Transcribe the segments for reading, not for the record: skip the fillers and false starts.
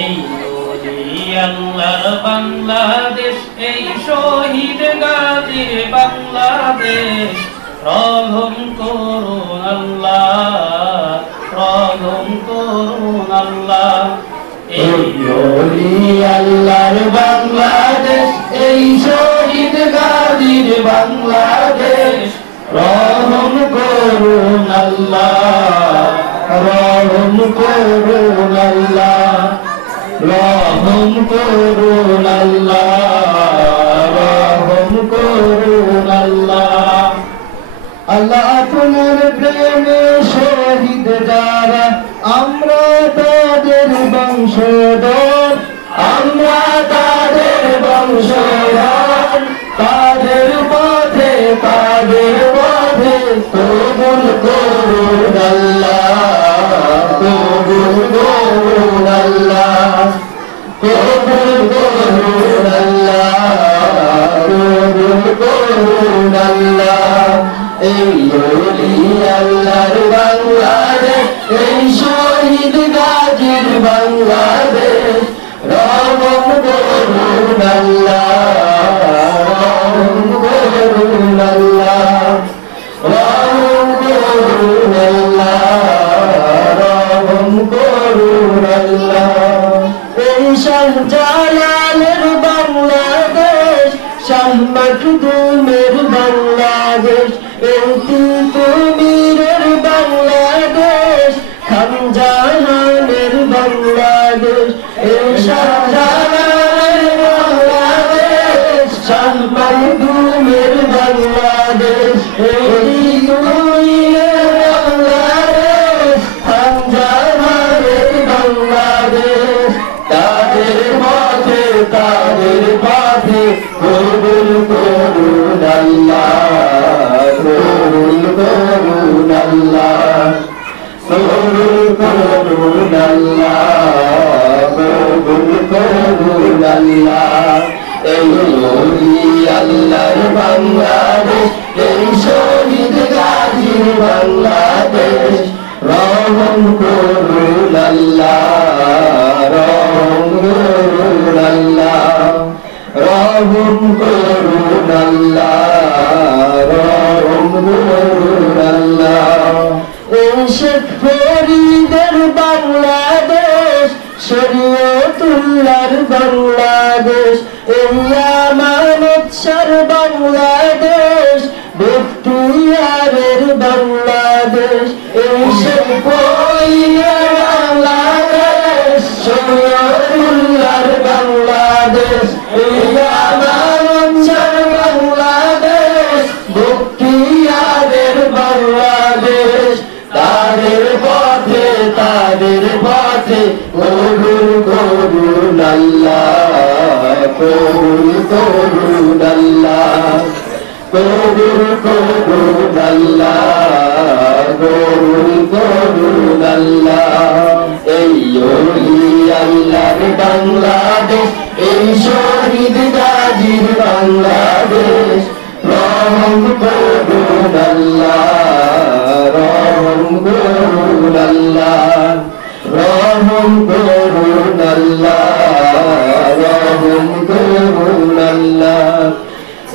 এই আল্লাহর বাংলাদেশ, এই শহীদ গাজীর বাংলাদেশ, রহম করুন আল্লাহ, রহম করুন আল্লাহ। এই আল্লাহর বাংলাদেশ, এই শহীদ গাজীর বাংলাদেশ, রহম করুন আল্লাহ, রহম করুন আল্লাহ, রহম করুন আল্লাহ, রহম করুন আল্লাহ। আল্লাহ আপনার প্রেমে শহীদ যারা, আমরা তাদের বংশধর, আমরা তাদের বংশধর, তাদের পথে কবুল করুন আল্লাহ, কবুল করুন আল্লাহ, কবুল করুন আল্লাহ, কবুল করুন আল্লাহ। এই আল্লাহর বাংলাদেশ, এই শহীদ গাজীর বাংলাদেশ, রহম করুন আল্লাহ, রহম করুন আল্লাহ, রহম করুন আল্লাহ, রহম করুন আল্লাহ। এই শাহজালালের বাংলাদেশ, শাহ মখদুমের বাংলাদেশ, এই তিতুমীরের বাংলাদেশ, খানজাহানের বাংলাদেশ, এই শাহজালালের বাংলাদেশ, শাহ মখদুমের বাংলাদেশ, এই তিতুমীরের বাংলাদেশ, খানজাহানের বাংলাদেশ, তাদের পথে কবুল করুন আল্লাহ, কবুল করুন আল্লাহ, কবুল করুন আল্লাহ, কবুল করুন আল্লাহ। এই আল্লাহর বাংলাদেশ, এই শহীদ গাজীর বাংলাদেশ, রহম করুন আল্লাহ, রহম করুন আল্লাহ, রহম করুন আল্লাহ, রহম করুন আল্লাহ। এই শেখ ফরিদের বাংলাদেশ, শরীয়তুল্লাহর বাংলাদেশ, এই আমানত শাহর বাংলাদেশ, বখতিয়ারের বাংলাদেশ, এই শেখ ফরিদের বাংলাদেশ, শরীয়তুল্লাহর বাংলাদেশ, এই আমানত শাহর বাংলাদেশ, বখতিয়ারের বাংলাদেশ, তাদের পথে কবুল করুন আল্লাহ, কবুল করুন আল্লাহ, কবুল করুন আল্লাহ, কবুল করুন আল্লাহ। এই আল্লাহর বাংলাদেশ, এই শহীদ গাজীর বাংলাদেশ, রহম করুন আল্লাহ, রহম করুন আল্লাহ, রহম করুন আল্লাহ, রহম করুন আল্লাহ।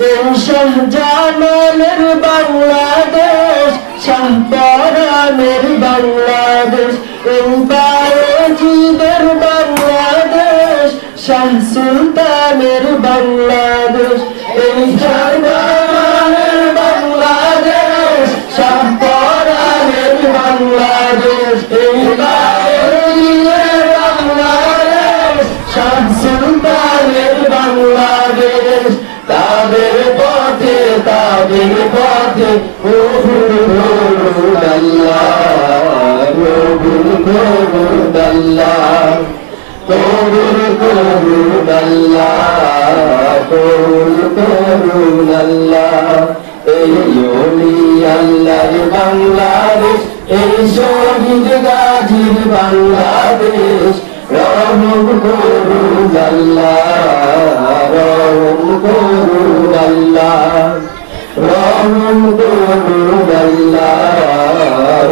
এই শাহজালালের বাংলাদেশ, শাহপরানের বাংলাদেশ, এই বায়েজিদের বাংলাদেশ, শাহ সুলতানের বাংলাদেশ, এই শাহজালালের বাংলাদেশ, শাহপরানের বাংলাদেশ, এই বায়েজিদের বাংলাদেশ, শাহ সুলতানের বাংলাদেশ, তাদের পথে কবুল করুন আল্লাহ, কবুল করুন আল্লাহ, কবুল করুন আল্লাহ, কবুল করুন আল্লাহ। এই আল্লাহর বাংলাদেশ, এই শহীদ গাজীর বাংলাদেশ, রহম করুন আল্লাহ, রহম করুন আল্লাহ, রহম করুন আল্লাহ,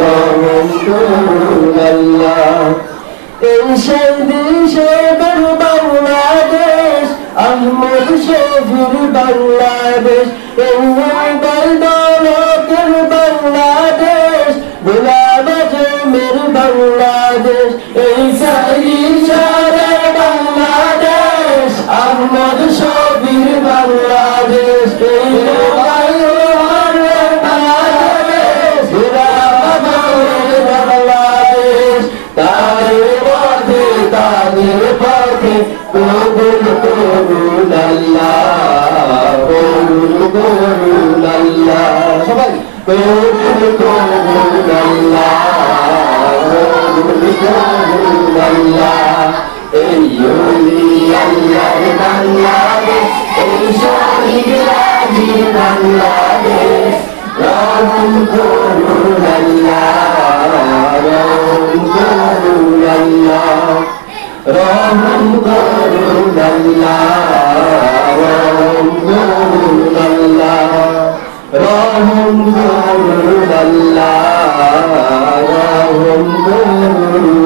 রহম করুন আল্লাহ। এই সেই দেশে কবুল করুন আল্লাহ, কবুল করুন আল্লাহ। এই ওলি আল্লাহর বাংলাদেশ, এই শহীদ রাজির বাংলাদেশ, রহম করুন আল্লাহ, রহম করুন আল্লাহ, রহম করুন আল্লাহ, রহম করুন আল্লাহ, রহম করুন আল্লাহ, রহম করুন